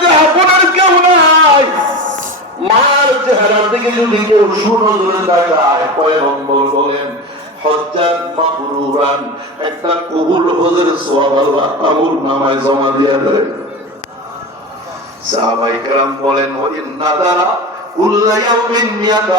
যে আপনার কেউ একটা কবুল হজের সওয়াব আল্লাহ আমুল নামায় জমা দিয়া দেয়। সাহাবাই কেরাম বলেন ওই নাদারা কুল্লা ইয়াউমিন মিয়াতা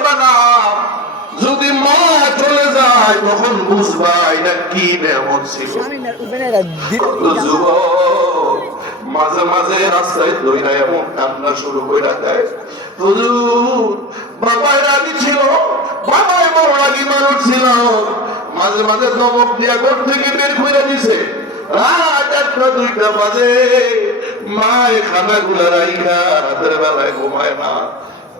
না না। যদি মা চলে যায়, তখন বুঝবা এটা কি নেমত ছিল। মাঝে মাঝে রাস্তায় দইরা এমন কান্না শুরু করে দেয়। হুজুর বাবাই রাগি ছিল বাবাই বড় রাগি মানুষ ছিল মাঝে মাঝে থেকে বের করে দিছে। রাত একটা, দুইটা বাজে। গুলা রাইখা, রাতের বেলায় ঘুমায় না।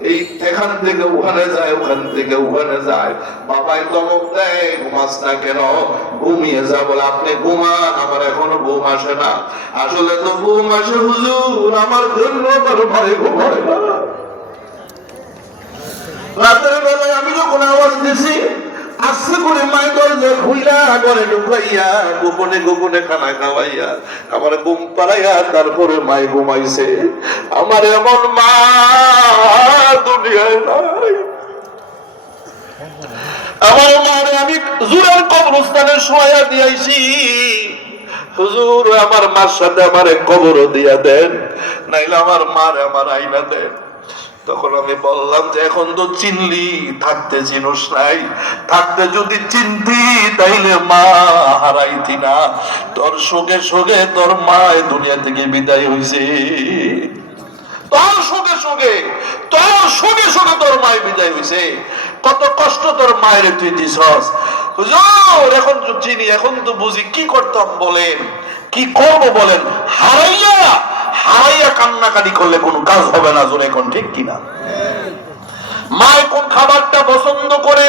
এই এখান থেকে ওখানে যায়, ওখান থেকে ওখানে যায়। বাবাই দেয়, ঘুমাস না কেন? ঘুমিয়ে যা বলে, আপনি ঘুমান, আমার এখনও ঘুম আসে না। আসলে তো ঘুম আসে, হুজুর, আমার জন্য ভাই ঘুমায় না। রাতের বেলায় আমি যখন আওয়াজ দিছি করে ঘরে ঢুকাইয়া গোপনে গোপনে খানা খাওয়াইয়া, আমার ঘুম পাড়াইয়া তারপরে মাই ঘুমাইছে। আমার এমন মা দুনিয়ায় নাই। আমার মারে আমি জুরের কবরস্থানে দিয়েছি হুজুর, আমার মার সাথে আমারে কবরও দিয়া দেন, নাইলে আমার মার আমার আইনা দেন। তখন আমি বললাম যে, এখন তো চিনলি, থাকতে চিনুস নাই। থাকতে যদি চিনতি, তাইলে মা হারাইতি না। তোর সঙ্গে সঙ্গে তোর মা দুনিয়া থেকে বিদায় হইছে। তোর সঙ্গে সঙ্গে তোর সঙ্গে সঙ্গে তোর মায়ের বিদায় হইছে। কত কষ্ট তোর মায়ের তুই দিছস। এখন তো চিনি, এখন তো বুঝি, কি করতাম বলেন? কি করব বলেন? হারাইয়া কান্নাকাটি করলে কোনো কাজ হবে না, জোরে এখন ঠিক কিনা? মায় কোন খাবারটা পছন্দ করে?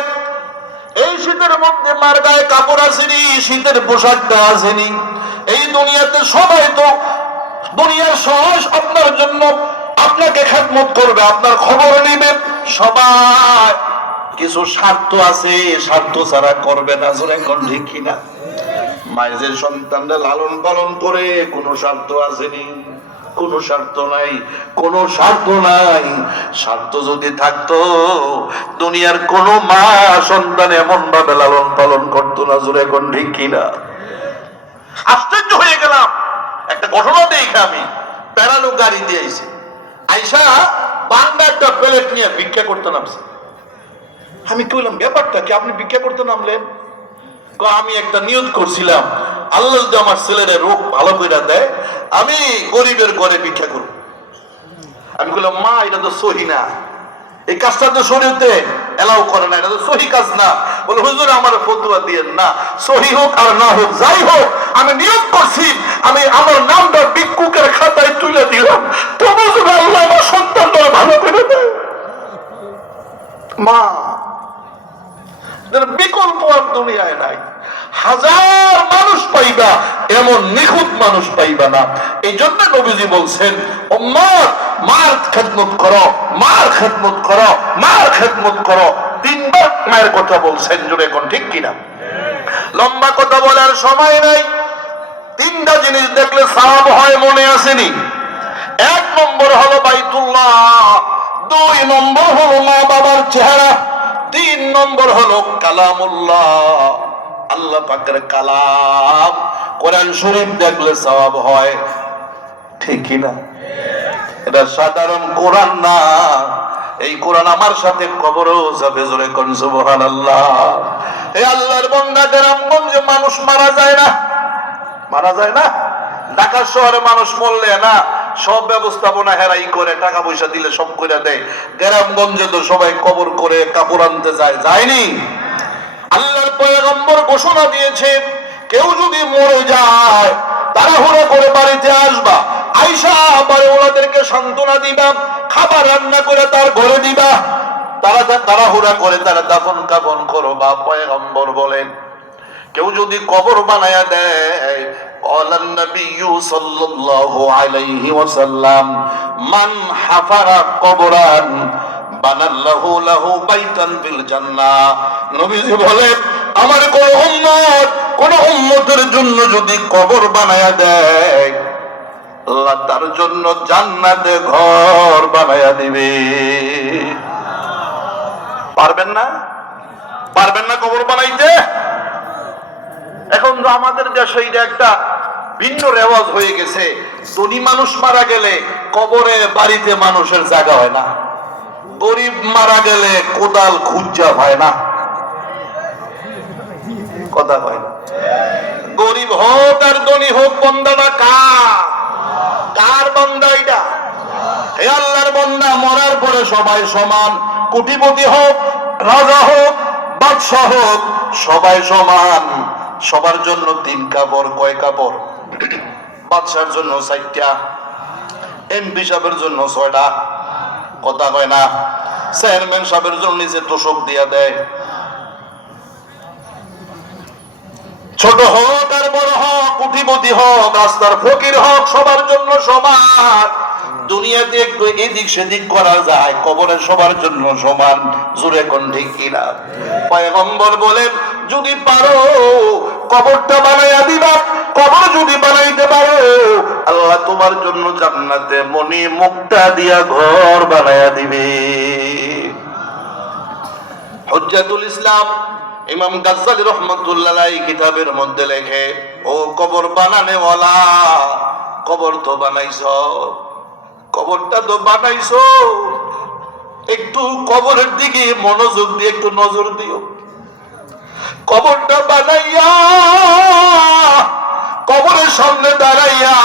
এই শীতের মধ্যে মার গায়ে কাপড় আসেনি, শীতের পোশাকটা আসেনি। এই দুনিয়াতে সবাই তো দুনিয়ার সহজ আপনার জন্য আপনাকে খেদমত করবে, আপনার খবর নেবে। সবাই, কিছু স্বার্থ আছে স্বার্থ ছাড়া করবে না, জোরে এখন ঠিক কিনা? মায়ের সন্তানরা লালন পালন করে, কোনো স্বার্থ আসেনি। কোনো স্বার্থ নাই, কোনো স্বার্থ নাই। স্বার্থ যদি থাকতো, দুনিয়ার কোন মা সন্তান এমন ভাবে লালন পালন করতো না, জোরে এখন ঠিক কিনা? আশ্চর্য হয়ে গেলাম। একটা ঘটনা দেখে আমি প্যারালো গাড়ি দিয়ে আইসি। আইসা বাংলা একটা প্লেট নিয়ে ভিক্ষা করতে নামছে। আমি কি বললাম, ব্যাপারটা কি? আপনি ভিক্ষা করতে নামলেন? আমি একটা নিয়ত করছিলাম। আল্লাহ যদি আমার ছেলের রোগ ভালো করে দেয়, আমি গরিবের ঘরে ভিক্ষা করব। আমি বললাম, মা, এটা তো সহি না। এই কাজটা তো শরীরতে এলাও করে না। এটা তো সহি কাজ না। বলে হুজুর, আমার ফতুয়া দিয়েন না। সহি হোক আর না হোক, যাই হোক, আমি নিয়োগ করছি। আমি আমার নামটা ভিক্ষুকের খাতায় তুলে দিলাম। তবু যদি আল্লাহ আমার সন্তানটা ভালো করে দেয়। মা বিকল্প আর দুনিয়ায় নাই। হাজার মানুষ পাইবা, এমন নিখুঁত মানুষ পাইবা না। এই জন্য নবীজি বলছেন মার খেদমত করো, মার খেদমত করো, মার খেদমত করো। তিনবার মায়ের কথা বলছেন জুড়ে কোন ঠিক কিনা? লম্বা কথা বলার সময় নাই। তিনটা জিনিস দেখলে সাহাব হয়, মনে আসেনি। এক নম্বর হলো বাইতুল্লাহ, দুই নম্বর হলো মা বাবার চেহারা, তিন নম্বর হলো কালামুল্লাহ। আল্লাহ পাকের কালাম কোরআন শরীফ দেখলে সওয়াব হয়। ঠিক না? এটা সাধারণ কোরআন না। এই কোরআন আমার সাথে কবরও যাবে জোরে কোন এই আল্লাহর বন্দা গ্রামগঞ্জে মানুষ মারা যায় না। মারা যায় না? ঢাকা শহরে মানুষ মরলে না, সব ব্যবস্থাপনা হেরাই করে, টাকা পয়সা দিলে সব করে দেয়। গ্রামগঞ্জে তো সবাই কবর করে কাপড় আনতে যায়। যায়নি? আল্লাহর পয়গম্বর ঘোষণা দিয়েছে কেউ যদি মরে যায় তাড়াহুড়ো করে বাড়িতে আসবা আইসা আবার ওনাদেরকে সান্ত্বনা দিবা খাবার রান্না করে তার ঘরে দিবা তারা তাড়াহুড়া করে তারা দাফন কাফন করো বা পয়গম্বর বলেন কেউ যদি কবর বানায়া দেয় قال النبي صلى الله عليه وسلم من حفر قبرا বানাল্লাহু লাহু বাইতান ফিল জান্নাহ। নবীজি বলেন, আমার কোন উম্মত, কোন উম্মতের জন্য যদি কবর বানায়া দেয়, আল্লাহ তার জন্য জান্নাতে ঘর বানায়া দিবে। পারবেন না? পারবেন না কবর বানাইতে? এখন তো আমাদের দেশে এটা একটা ভিন্ন রেওয়াজ হয়ে গেছে। ধনী মানুষ মারা গেলে কবরে, বাড়িতে মানুষের জায়গা হয় না। গরিব মারা গেলে কোদাল খুঁজা হয় না। কথা হয় না। গরিব হোক আর ধনী হোক, বন্দাটা কার? কার বন্দা এটা? হে আল্লাহর বন্দা, মরার পরে সবাই সমান। কোটিপতি হোক, রাজা হোক, বাদশাহ হোক, সবাই সমান। সবার জন্য তিন কাপড়, কয় কাপড়? বাদশার জন্য চারটা, এমপি সাহেবের জন্য ছয়টা। কথা কয় না, চেয়ারম্যান সাহেবের জন্য নিজে তোষক দিয়া দেয়। ছোট হোক আর বড় হোক, কুটিপতি হোক, রাস্তার ফকির হোক, সবার জন্য সমান। দুনিয়াতে একটু এদিক সেদিক করা যায়, কবরে সবার জন্য সমান। জুড়ে কোন ঠিক কিনা পয়গম্বর বলেন যদি পারো, কবরটা বানাইয়া দিবা। কবর যদি বানাইতে পারো, আল্লাহ তোমার জন্য জান্নাতে মনি মুক্তা দিয়া ঘর বানাইয়া দিবে। হজ্জাতুল ইসলাম ইমাম গাজ্জালি রহমতুল্লাহ কিতাবের মধ্যে লেখে, ও কবর বানানে ওয়ালা কবর তো বানাইছ। কবরটা তো বানাইছ। একটু কবরের দিকে মনোযোগ দিয়ে একটু নজর দিও। কবরটা বানাইয়া, কবরের সামনে দাঁড়াইয়া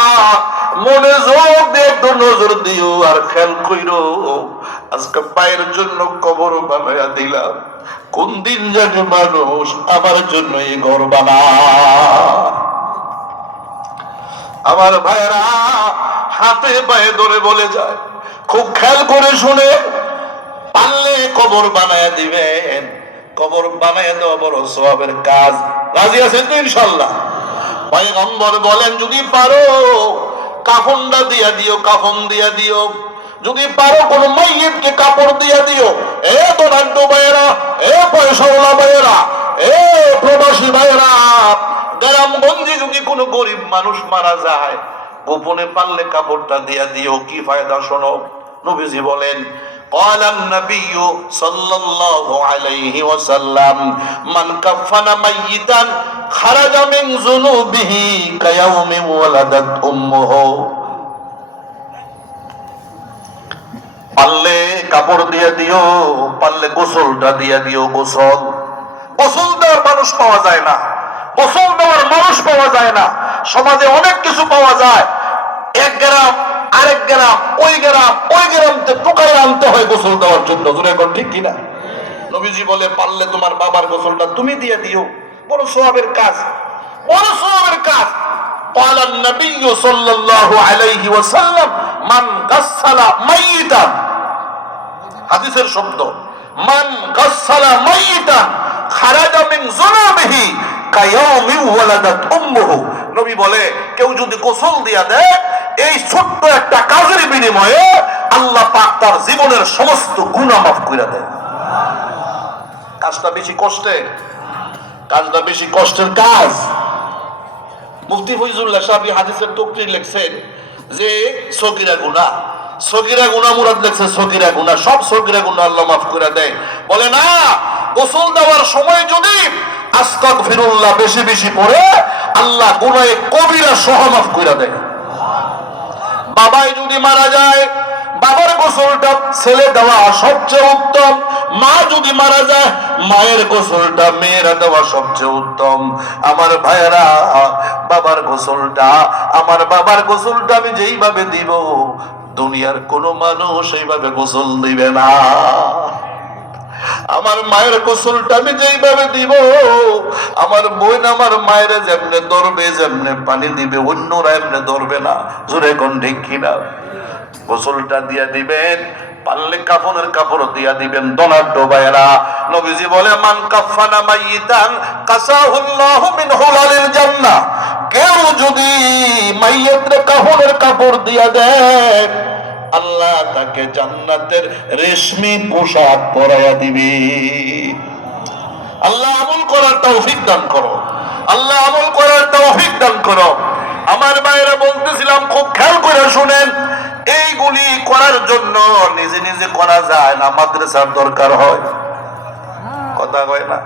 মনে যোগ দিয়ে একটু নজর দিও আর খেয়াল কইরো, আজকে পায়ের জন্য কবর বানাইয়া দিলাম। কোন দিন জানে মানুষ আমার জন্য এই ঘর বানা। আমার ভাইরা হাতে পায়ে ধরে বলে যায়, খুব খেয়াল করে শুনে, পারলে কবর বানায় দিবেন। কবর বানায় দেওয়া বড় সবের কাজ। রাজি আছেন তো ইনশাল্লাহ পয়গম্বর বলেন, যদি পারো, কাফনটা দিয়া দিও, কাফন দিয়া দিও। যদি পারো, কোন মাইয়েতকে কাপড় দিয়া দিও। এ দোনান্ড ভাইয়েরা, এ পয়সাওয়ালা ভাইয়েরা, এ প্রবাসী ভাইয়েরা, গ্রামগঞ্জে যদি কোনো গরিব মানুষ মারা যায়, গোপনে পারলে কাপড়টা দিয়া দিও। কি ফায়দা শোনো? নবীজি বলেন قال النبي صلى الله عليه وسلم من كفن ميتا خرج من ذنوبه كيوم ولدت امه পারলে কাপড় দিয়ে দিও পারলে গোসলটা দিয়ে দিও গোসল গোসল দেওয়ার মানুষ পাওয়া যায় না গোসল দেওয়ার মানুষ পাওয়া যায় না সমাজে অনেক কিছু পাওয়া যায় এক গ্রাম আরেক গ্রাম ওই গ্রাম ওই গ্রাম টোকায় আনতে হয় গোসল দেওয়ার জন্য তোর এখন ঠিক কিনা নবীজি বলে পারলে তোমার বাবার গোসলটা তুমি দিয়ে দিও বড় সোয়াবের কাজ বড় সোয়াবের কাজ قال النبي صلى الله عليه وسلم من غسل ميتا হাদিসের শব্দ মান গাসালা মাইতান খারাজা মিন যুনুবিহি কায়াউমি ওয়ালাদাত উম্মুহু নবী বলে, কেউ যদি গোসল দিয়া দেয়, এই ছোট্ট একটা কাজের বিনিময়ে আল্লাহ পাক তার জীবনের সমস্ত গুনাহ মাফ করে দেয়। কাজটা বেশি কষ্টে কাজটা বেশি কষ্টের কাজ। মুফতি ফৈজুল্লাহ সাহেব হাদিসের তকরির লিখছেন যে, সগিরা গুনাহ। সগিরা গুনাহ মুরাদ লিখছে সগিরা গুনাহ। সব সগিরা গুনাহ আল্লাহ মাফ করে দেয়। বলে না, গোসল দেওয়ার সময় যদি আস্তাক ফিরুল্লাহ বেশি বেশি পড়ে আল্লাহ গুনাহে কবিরা সহ মাফ করে দেয়। বাবাই যদি মারা যায়, বাবার গোসলটা ছেলে দেওয়া সবচেয়ে উত্তম, মা যদি মারা যায়, মায়ের গোসলটা, মেয়েরা দেওয়া সবচেয়ে উত্তম। আমার ভাইয়েরা, বাবার গোসলটা, আমার বাবার গোসলটা আমি যেইভাবে দিব, দুনিয়ার কোনো মানুষ এইভাবে গোসল দিবে না। আমার মায়ের গোসলটা আমি যেইভাবে দিব, আমার বোন আমার মায়ের যেমনে ধরবে, যেমনে পানি দিবে, অন্যরা এমনি ধরবে না। জোরে কোন ঠিক কিনা? গোসলটা দিয়া দিবেন, পারলে কাফনের কাপড় দিয়া দিবেন দনার ডোবায়রা। নবীজি বলে, মান কাফানা মাইয়িতান কাসাহুল্লাহু মিন হুলালিল জান্নাহ। কেউ যদি মাইয়াতের কাফনের কাপড় দিয়া দেন আল্লাহ তাকে জান্নাতের রেশমি পোশাক পরাইয়া দিবে। আল্লাহ আমল করার তৌফিক দান করো। আল্লাহ আমল করার তৌফিক দান করো। আমার মায়েরা বলতেছিলাম, খুব খেয়াল করে শুনেন, এইগুলি করার জন্য নিজে নিজে করা যায় না, মাদ্রাসার দরকার হয়। কথা কয় না?